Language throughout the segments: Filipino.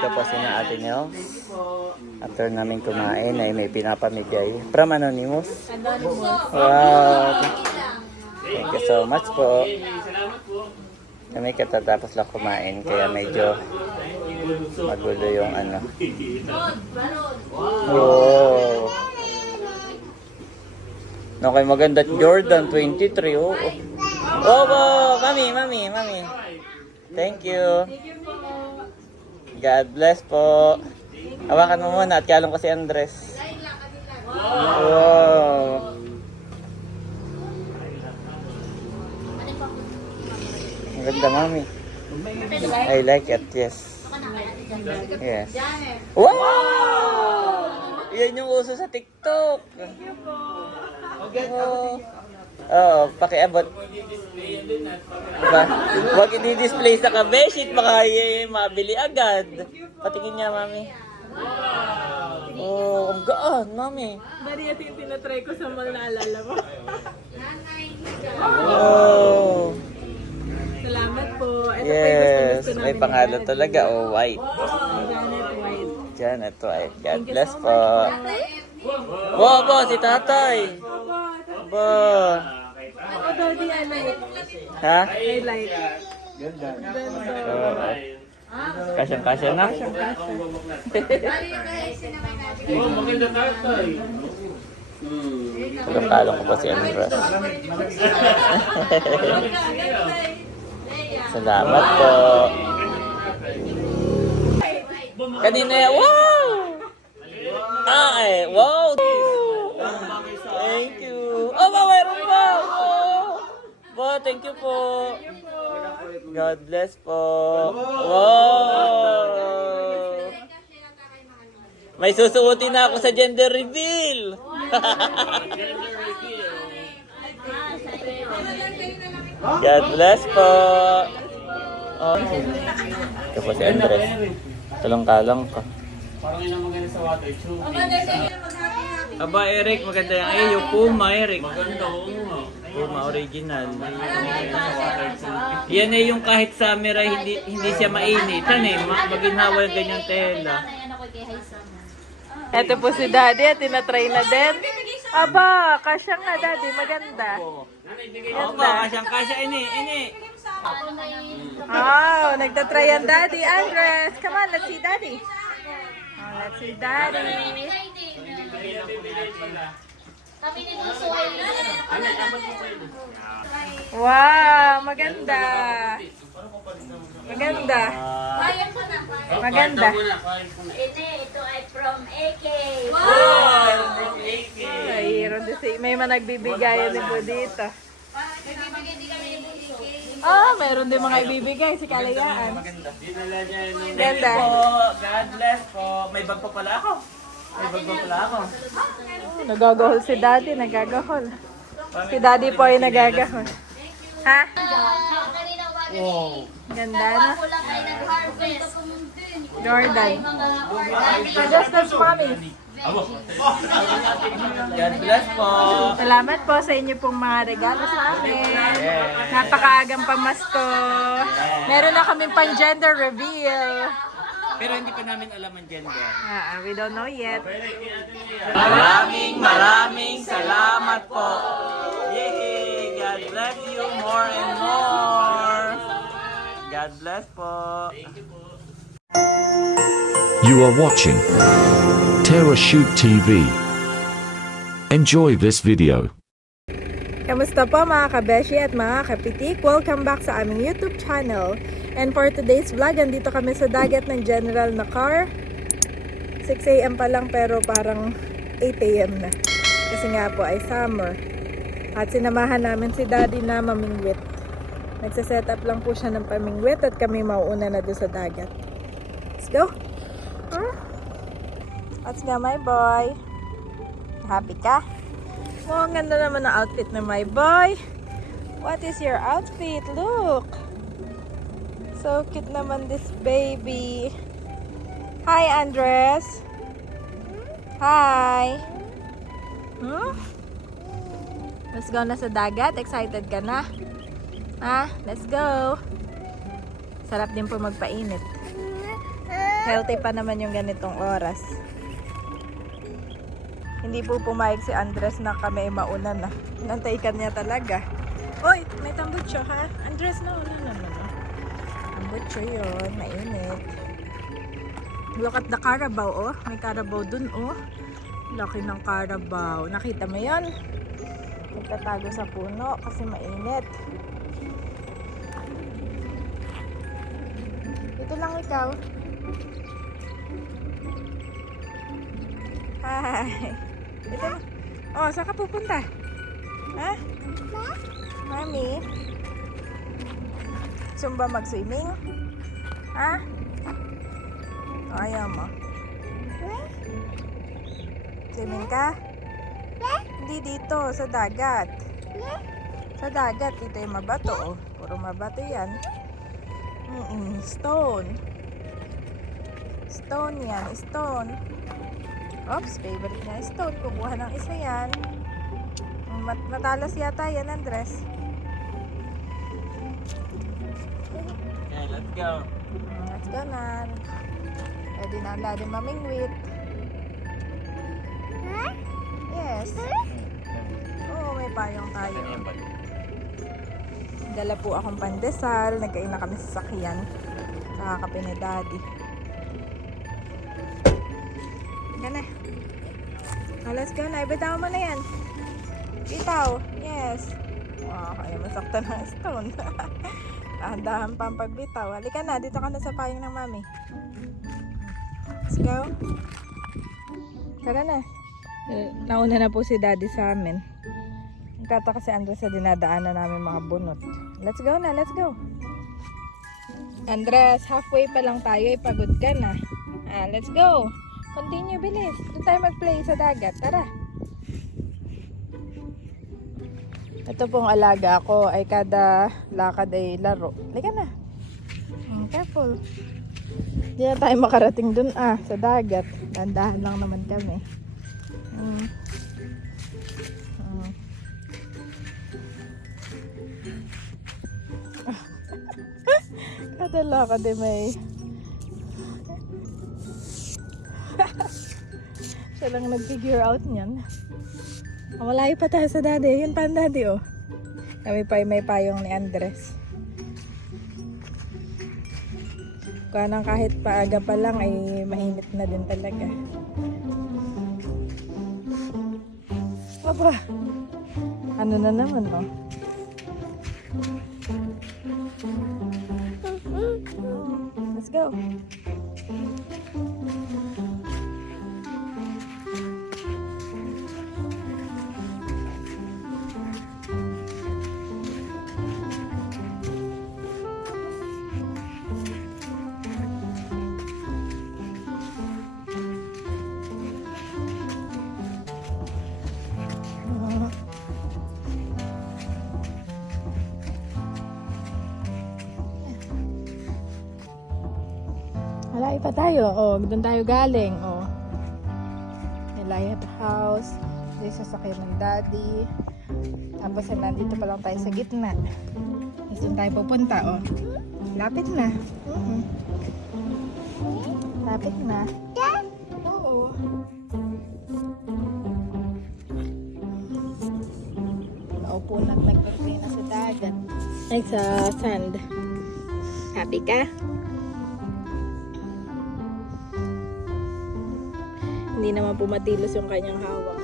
nandito po si na Ate Nels. After namin kumain ay may pinapamigay. From Anonymous. Wow. Thank you so much po. Kami katatapos lang kumain kaya medyo magulo yung ano. Wow. Okay, maganda Jordan 23. Oh. Oh, wow. Mami. Thank you. God bless po. Hawakan mo muna at kalong ko si Andres. Wow. Ang ganda, mami. I like it, yes. Yes. Wow! Yan yung uso sa TikTok. Oo, pakiabot. Diba? Huwag i-display sa kabeshit, baka mabili agad. Patingin niya, mami. Oh, ang gaan, mami. Bari ito yung tinatry ko sa mall na alala mo. Oh. Salamat po. Ito Yes, po yung may pangalan talaga. Oh, white. Janet White. Janet White. God bless po. Wow, si tatay. Ba. Ako daw di highlight. Ha? Highlight. Kasyang-kasya na. Talong-talong ko po si Andres. Salamat po. Kanina, wow! Wow! Thank you. Oh, mayroon pa! Wow, thank you po. God bless po. Wow! May susuotin na ako sa gender reveal. God bless po. Oh. Ito po si Andres. Talong-talong ko. Parang yun ang maganda sa water tube. Aba, Eric, maganda yan. Yung Puma, Eric. Maganda, oo nga. Puma original. Yan eh yung kahit summer ay hindi siya mainit. Yan eh, maginhawa yung ganyang tela. Ito po si Daddy at tinatry na din. Aba, kasya nga Daddy, maganda. Opo, kasyang-kasya. Ini. Wow, nagtatry ang Daddy. Andres, come on, let's see Daddy. Oh, let's see Daddy. Wow, maganda. Maganda. Maganda. Ito ay from AK. Mayroon din si, may mga nagbibigay din po dito. Ah, meron din mga ibibigay si Kalayaan. Dinala niya yung Ganda. God bless po. May bag pa pala ako. Nagagahol si Daddy, nagagahol. Si Daddy po ay nagagahol. Ha? Wow. Ganda na. Kulang ay nag-harvest. Jordan. Just as mommy. God bless po. Salamat po sa inyo pong mga regalo sa amin. Napakaagang pamasko. Meron na kaming pang gender reveal. Pero hindi pa namin alam ang gender. We don't know yet. Maraming salamat po. Yay! God bless you more and more. God bless po. You are watching Terra Shoot TV. Enjoy this video. Kamusta po mga kabeshi at mga kapitik? Welcome back sa aming YouTube channel. And for today's vlog, andito kami sa dagat ng General na car. 6 AM pa lang pero parang 8 AM na. Kasi nga po ay summer. At sinamahan namin si Daddy na mamingwit. Nagsaset up lang po siya ng pamingwit at kami mauuna na doon sa dagat. Let's go! Let's go my boy! Happy ka? Oh, ang ganda naman ng outfit na my boy. What is your outfit? Look! So cute naman this baby. Hi, Andres. Hi. Let's go na sa dagat. Excited ka na? Ha? Let's go. Sarap din po magpainit. Healthy pa naman yung ganitong oras. Hindi po pumayag si Andres na kami ay mauna na. Nantay ka niya talaga. Oy, may tambutso ha? Andres, no. Tambutso yun, mainit. Look at the Carabao, oh. May Carabao dun, oh. Laki ng Carabao. Nakita mo yun? Nagtatago sa puno kasi mainit. Ito lang ikaw. Hi. Ito na. Oh, saan ka pupunta? Ha? Mami? Gusto mo ba mag-swimming? Ha? O, ayaw mo. Swimming ka? Hindi dito, sa dagat. Sa dagat, dito yung mabato. Oh. Puro mabato yan. Stone. Stone yan, stone. Oops, favorite na stone. Kukuha ng isa yan. Matalas yata yan, Andres. Okay, let's go. Let's go na. Pwede na ang daddy mamingwit. Yes. Oo, may payong tayo. Dala po akong pandesal. Nagkain na kami sa sakyan. Saka kape ni daddy. Yan na. Oh, let's go na. Ibitaw mo na yan. Bitaw. Yes. Wow, kaya masaktan ng stone. Dahan-dahan pa ang pagbitaw. Halika na. Dito ka na sa payong ng mami. Let's go. Tara na. Nauna na po si daddy sa amin. Nagtataka si Andres sa dinadaanan namin mga bunot. Let's go na. Let's go. Andres, halfway pa lang tayo. Pagod ka na. Let's go. Continue, bilis. Doon tayo mag-play sa dagat. Tara. Ito pong alaga ko ay kada lakad ay laro. Halika na. Careful. Hindi na tayo makarating dun sa dagat. Dandahan lang naman kami. Kada lakad ay may siya lang nag-figure out niyan. Malayo pa tayo sa daddy. Yun pa ang daddy, oh. Kami pa may payong ni Andres. Kanang kahit paaga pa lang ay mainit na din talaga. Aba, ano na naman, oh. Let's go. Malayo pa tayo. Oh, doon tayo galing. Oh. May lighthouse. Dito sa sakyan ng daddy. Tapos nandito pa lang tayo sa gitna. Tapos doon tayo pupunta. Oh. Lapit na. Lapit na. Oo. Naupo na at nagpapay na sa dagat. Ay, sa sand. Happy ka? Hindi naman pumatilos yung kanyang hawak.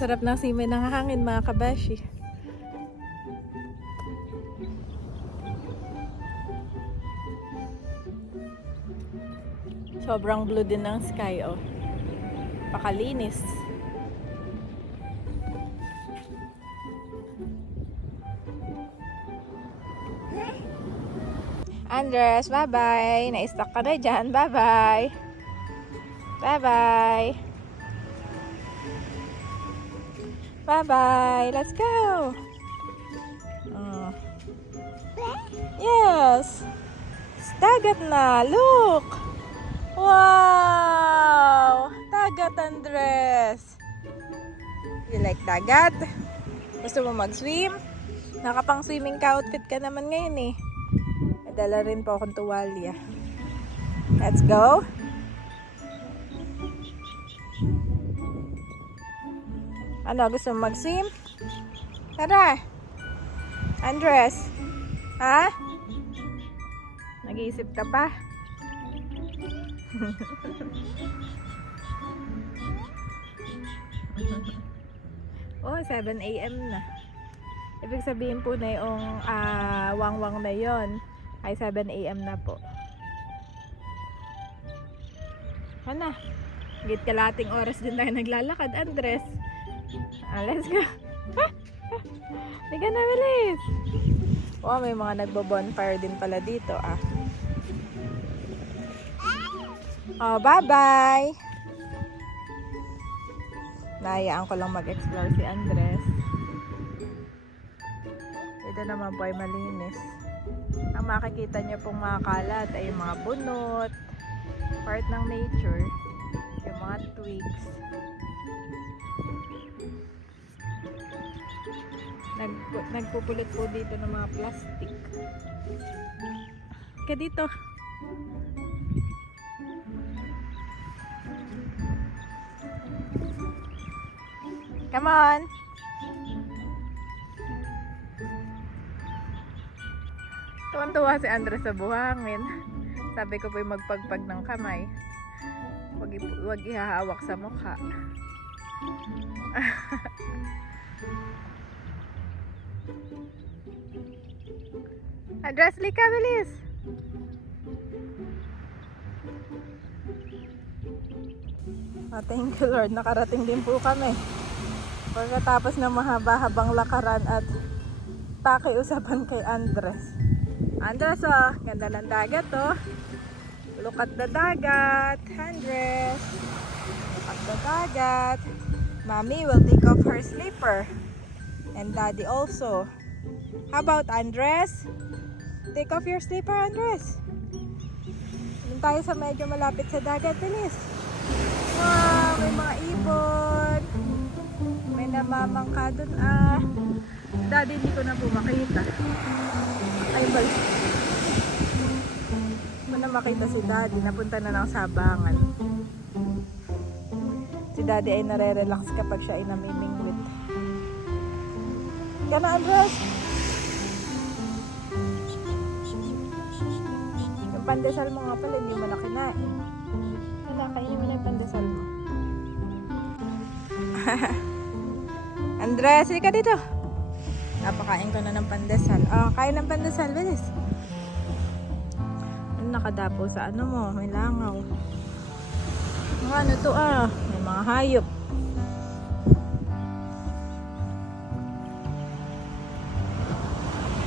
Sarap ng simay ng hangin, mga kabashi. Sobrang blue din ng sky, oh. Pakalinis. Andres, bye-bye. Na-stuck ka na dyan. Bye-bye. Bye-bye. Bye-bye. Let's go. Yes. Dagat na. Look. Wow. Dagat, Andres. You like dagat? Gusto mo mag-swim? Nakapang swimming ka outfit ka naman ngayon eh. Dala rin po akong tuwalya. Let's go. Ano, gusto mo mag-swim? Tara. Andres. Ha? Nag-iisip ka pa? Oh, 7 AM na. Ibig sabihin po na yung wangwang na yon ay 7 AM na po. Ano? Git kalating oras din tayo naglalakad, Andres. Let's go. Hindi ka na bilis. Oh, may mga nagbo-bonfire din pala dito, ah. Oh, bye-bye. Nahayaan ko lang mag-explore si Andres. Ito naman po ay malinis. Ang makikita niyo pong mga kalat ay yung mga bunot, part ng nature, yung mga twigs. Nagpupulot po dito ng mga plastic. Kaya dito. Come on. Tuwan-tuwa si Andres sa buhangin. Sabi ko po magpagpag ng kamay. Wag ihahawak sa mukha. Andres, lika, bilis. Oh, thank you Lord, nakarating din po kami. Pagkatapos ng mahaba-habang lakaran at pakiusapan kay Andres. Andres, oh, ganda ng dagat, oh. Look at the dagat, Andres. Look at the dagat. Mommy will take off her slipper. And Daddy also. How about Andres? Take off your slipper, Andres. Doon tayo sa medyo malapit sa dagat, bilis. Wow, may mga ibon. May namamangka dun, ah. Daddy, hindi ko na po makita. Ay, balik. Hindi ko na makita si Daddy. Napunta na ng sabangan. Si Daddy ay nare-relax kapag siya ay namimingwit. Gana, Andres? Yung pandesal mo nga pala, hindi mo na kinain. Kainin mo na yung pandesal mo. Andres, hindi ka dito. Napakain ko na ng pandesal. Oh, kain ng pandesal, bilis. Ano nakadapo sa ano mo? May langaw. Ano to, ah? May mga hayop.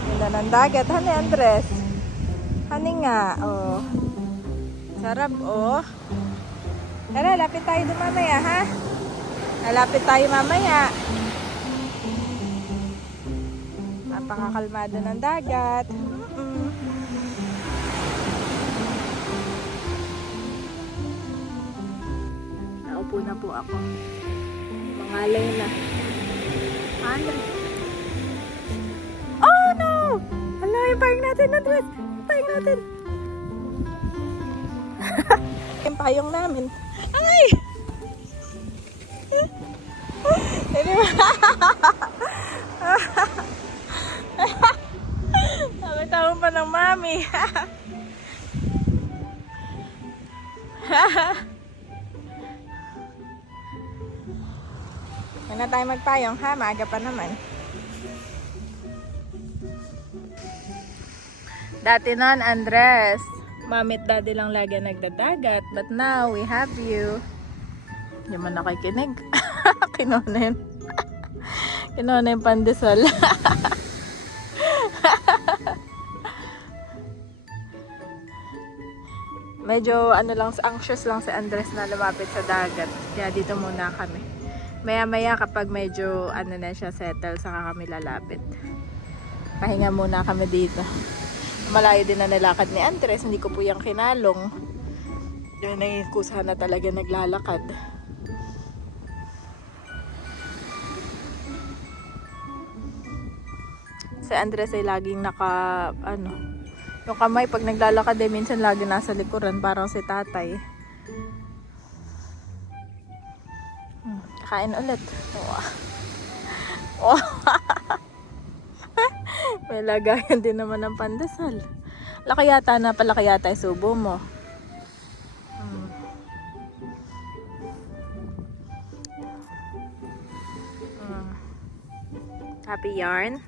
Ganda ng dagat. Hani, Andres? Hani nga, oh. Sarap, oh. Tara, lapit tayo doon mamaya, ha? Lapit tayo mamaya. Napakakalmado ng dagat. Naupo na po ako. Mangalay na. Ano? Oh, no! Hala, yung payong natin, Andres. Payong natin. Yung payong namin. Ay! Nabitawan pa ng mami. Huwag na tayo magpayong, ha? Maaga pa naman. Dati nun, Andres, Mami at Daddy lang lagi nagdadagat. But now, we have you. Hindi man nakikinig. Kinuha na yun. Kinuha na yung pandesal. Medyo ano lang, anxious lang si Andres na lumapit sa dagat. Kaya dito muna kami. Maya-maya kapag medyo ano na siya settle, saka kami lalapit. Pahinga muna kami dito. Malayo din na nilakad ni Andres, hindi ko po yung kinalong. Yun ay kusa na talaga naglalakad. Si Andres ay laging yung kamay pag naglalakad ay minsan lagi nasa likuran, parang si tatay. Kain ulit. Wow. May lagayan din naman ng pandesal. Laki yata na pala kaya tayo subo mo. Happy yarn.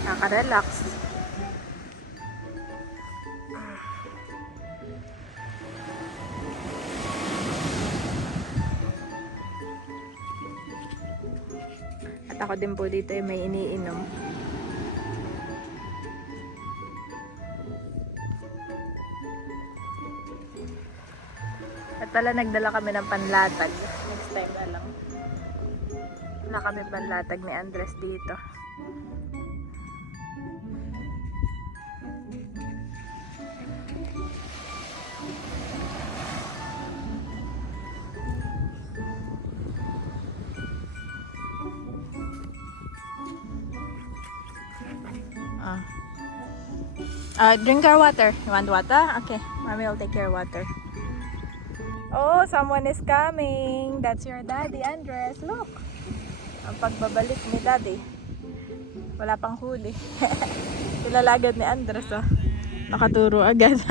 Nakaka-relax. At ako din po dito ay may iniinom. At pala nagdala kami ng panlatag. Next time na lang. Wala kami panlatag ni Andres dito. Drink our water. You want water? Okay, mommy will take your water. Oh, someone is coming. That's your daddy, Andres. Look. Ang pagbabalik ni daddy. Wala pang huli. Ilalagad ni Andres, oh. Nakaturo agad.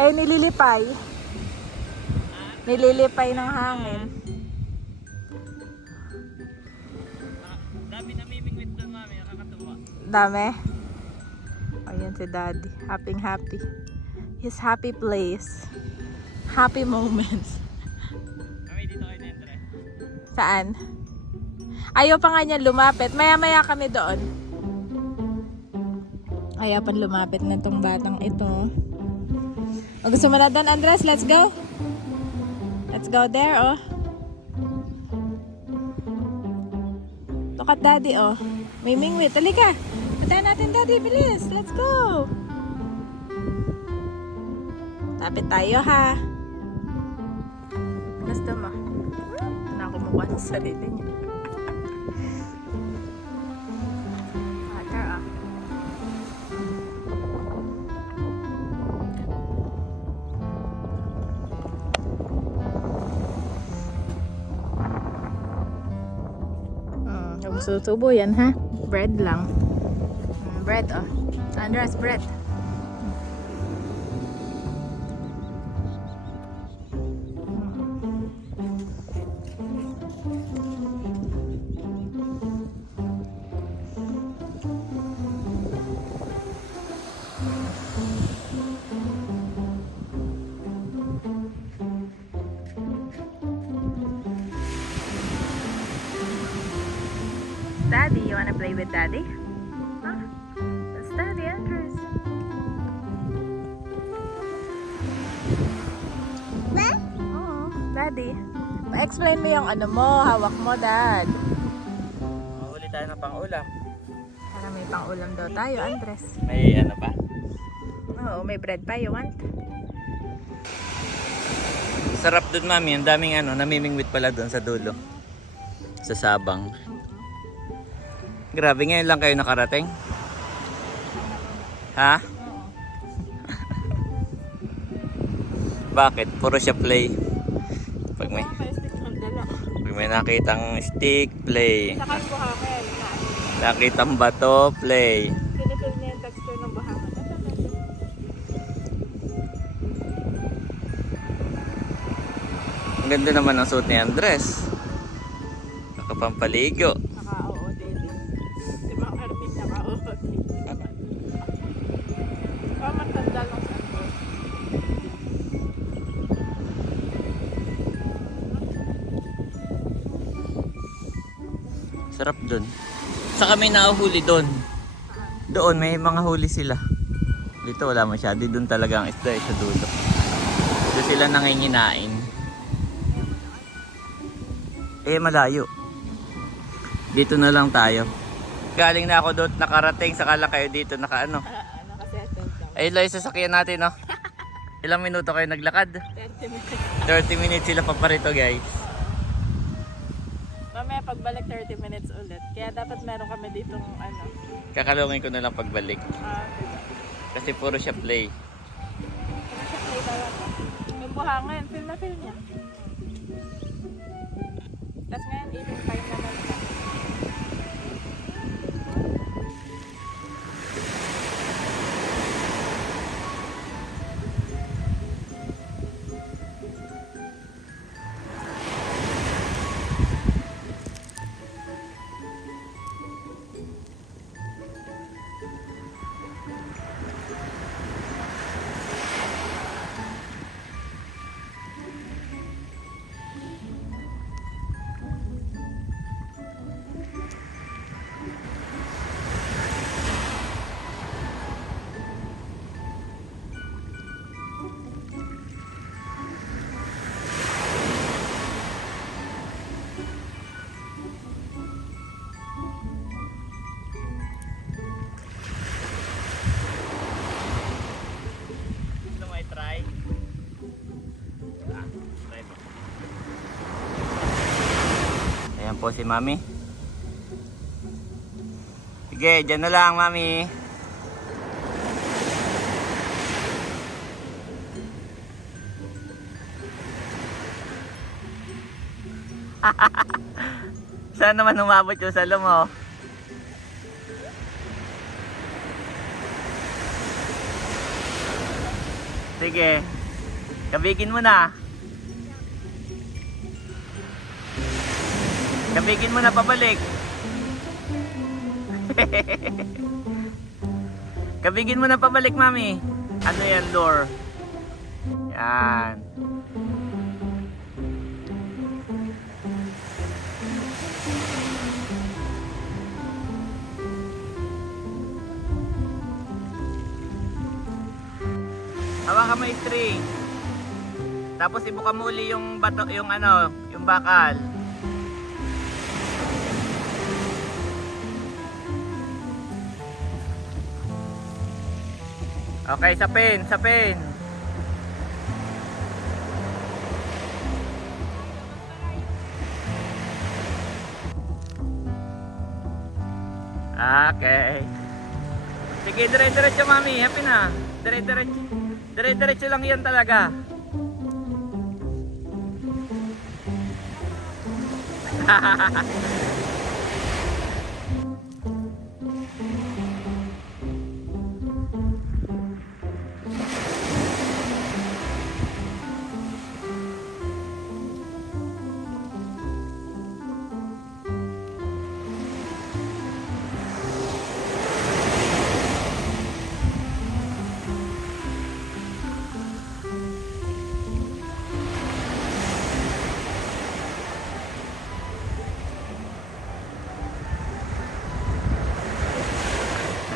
Eh, nililipay. Nililipay ng hangin. Dami namimingwit doon, mami. Nakakatuwa. Dami. Ayan si daddy. Happy. His happy place. Happy moments. Kami dito kay Nendre. Saan? Ayaw pa nga niya lumapit. Maya-maya kami doon. Ayaw pa lumapit na tong batang ito. O, gusto mo na doon, Andres? Let's go. Let's go there, oh. Look at daddy, oh. May mingwit. Halika. Puntahan natin, daddy. Bilis. Let's go. Tapit tayo, ha. Gusto mo? Nakumukuha sa sarili niya. Water, ah. Yung susubo yan, ha? Bread lang. Bread, oh. Andres, bread. Daddy, you wanna play with daddy? Huh? That's daddy, Andres. What? Oo, daddy. Ma-explain mo yung ano mo, hawak mo, dad. Mahuli tayo ng pang-ulam. Para may pang-ulam daw tayo, Andres. May ano pa? Oo, may bread pa, you want? Sarap doon, mami. Ang daming namimingwit pala doon sa dulo. Sa Sabang. Grabe, ngayon lang kayo nakarating? Ha? Bakit? Puro siya play. Pag may nakitang stick, play. Saka yung buhangin. Nakitang bato, play. Pinipil niya yung texture ng buhangin. Ang ganda naman ng suit ni Andres. Nakapampaligo. Naka-OOTD. Si Mang Armin naka-OOTD. Matanda lang sa ako. Sarap dun. Saka may nakahuli dun. Doon may mga huli sila. Dito wala masyado. Doon talaga ang isda sa dulo. Doon sila nanginginain. Eh malayo. Dito na lang tayo. Galing na ako doon, nakarating. Sakala kayo dito nakaano. Nakasettle lang. Ayun lang yung sasakyan natin, no? Ilang minuto kayo naglakad? 30 minutes. 30 minutes sila paparito, guys. Mamaya pagbalik 30 minutes ulit. Kaya dapat meron kami ditong ano. Kakalungin ko na lang pagbalik. Diba? Kasi puro siya play. Kasi siya play talaga. Yung buhangin, feel na feel niya. Tapos ngayon, eating time naman siya. Gusto mo i-try? Try mo. Ayan po si Mami. Sige, dyan na lang Mami. Saan naman umabot yung salo mo? Sige. Kabigin mo na. Kabigin mo na pabalik. Kabigin mo na pabalik, Mami. Ano yan, lure? Yan. Hawakan mo yung string. Tapos ibuka mo uli yung bato, yung ano, yung bakal. Okay, sapin, sapin. Okay. Sige, dire-diretso Mami, happy na. Dire-diretso. Dire-diretso lang yan talaga.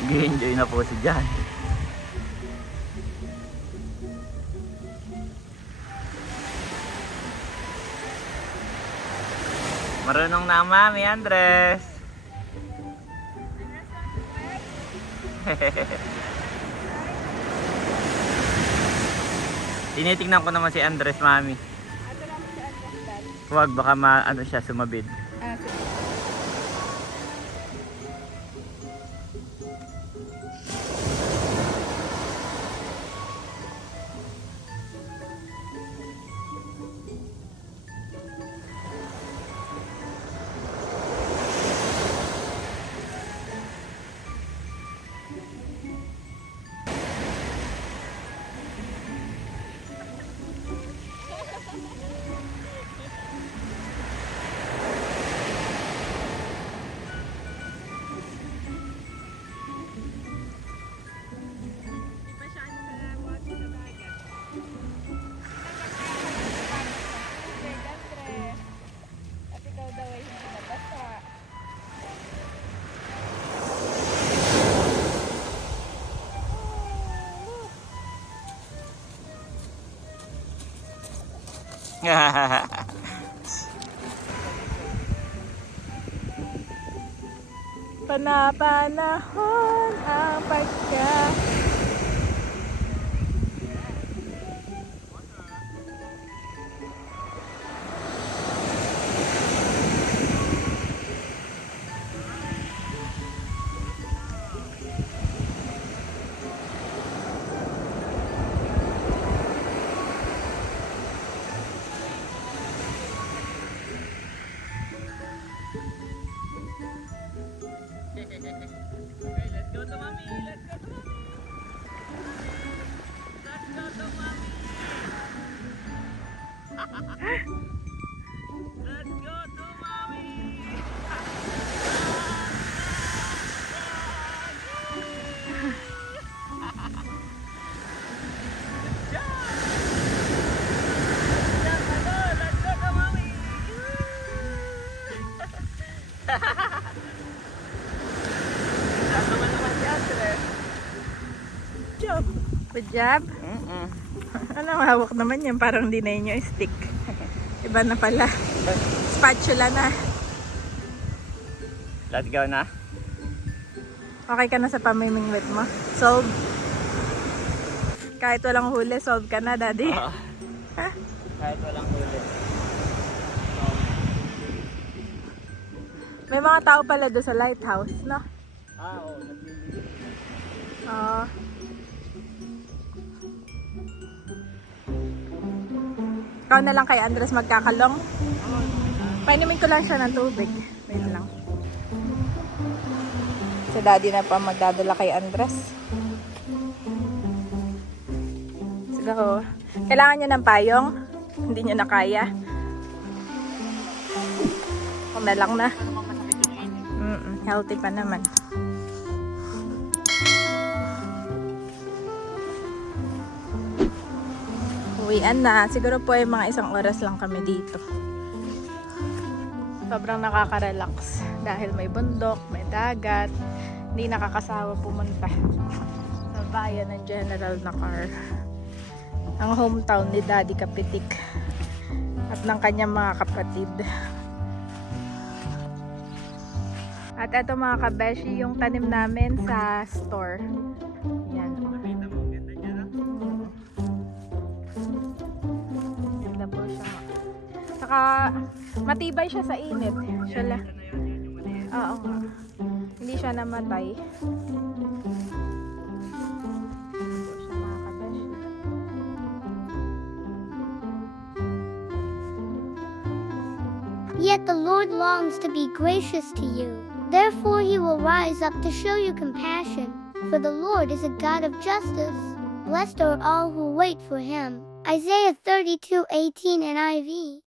Nag-enjoy na po si Jan. Marunong na ang Mami, Andres. Tinitingnan ko naman si Andres, Mami. Huwag, baka ano siya, sumabid. Panapanahon ang pagka... job. Mm-mm. Ano, hawak naman yan. Parang di na yun yung stick. Iba na pala. Spatula na. Let's go na. Okay ka na sa pamimingwit mo? Solve? Kahit walang huli, solve ka na, daddy. Oo. Kahit walang huli. May mga tao pala doon sa lighthouse, no? Oo, naglilinis. Oo. Ikaw na lang kay Andres magkakalong. Painumin ko lang siya ng tubig. Wait lang. Si daddy na pa magdadala kay Andres. Sige ho. Kailangan nyo ng payong? Hindi nyo na kaya? Kung na lang na. Healthy pa naman. Uwian na. Siguro po ay mga 1 oras lang kami dito. Sobrang nakaka-relax. Dahil may bundok, may dagat. Hindi nakakasawa pumunta sa bayan ng General Nakar. Ang hometown ni Daddy Kapitik. At ng kanyang mga kapatid. At eto mga kabeshi, yung tanim namin sa store. Yan. Ganda po siya. Saka matibay siya sa init. Siya Oo nga. Hindi siya namatay. Yet the Lord longs to be gracious to you. Therefore he will rise up to show you compassion. For the Lord is a God of justice. Blessed are all who wait for him. Isaiah 32:18 NIV.